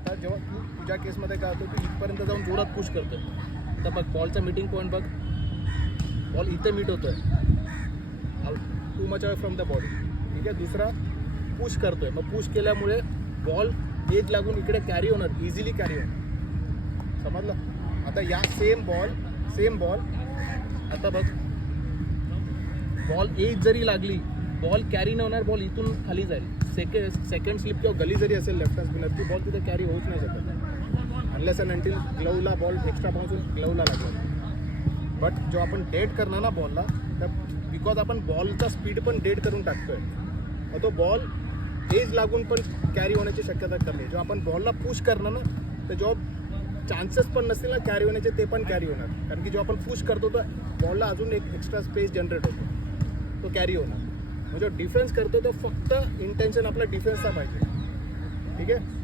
आता जेव्हा तू तुझ्या केसमध्ये काय होतं तू इथपर्यंत जाऊन जोरात पुश करतोय, तर बघ बॉलचा मीटिंग पॉईंट बघ, बॉल इथे मीट होतोय too much away from the body. ठीक आहे. दुसरा पुश करतोय, मग पुश केल्यामुळे बॉल एज लागून इकडे कॅरी होणार, इझिली कॅरी होणार. समजलं. आता या सेम बॉल आता बघ, बॉल एज जरी लागली बॉल कॅरी न होणार, बॉल इथून खाली जाईल. सेकंड स्लिप किंवा गली जरी असेल लेफ्ट हँड स्पिनर, ती बॉल तिथे कॅरी होऊच नाही शकत अनलेस अँड अंटिल ग्लवला बॉल एक्स्ट्रा पाहून ग्लवला लागला. बट जो आपण डेड करणार ना बॉलला, तर बिकॉज आपण बॉलचा स्पीड पण डेड करून टाकतोय, मग तो बॉल एज लागून पण कॅरी होण्याची शक्यता कमी आहे. जो आपण बॉलला पुश करणार ना, तर जेव्हा चान्सेस पण नसतील ना कॅरी होण्याचे, ते पण कॅरी होणार. कारण की जेव्हा आपण पुश करतो तर बॉलला अजून एक एक्स्ट्रा स्पेस जनरेट होतो, तो कॅरी होणार. म्हणजे डिफेन्स करतो तर फक्त इंटेन्शन आपला डिफेन्सचा पाहिजे. ठीक आहे.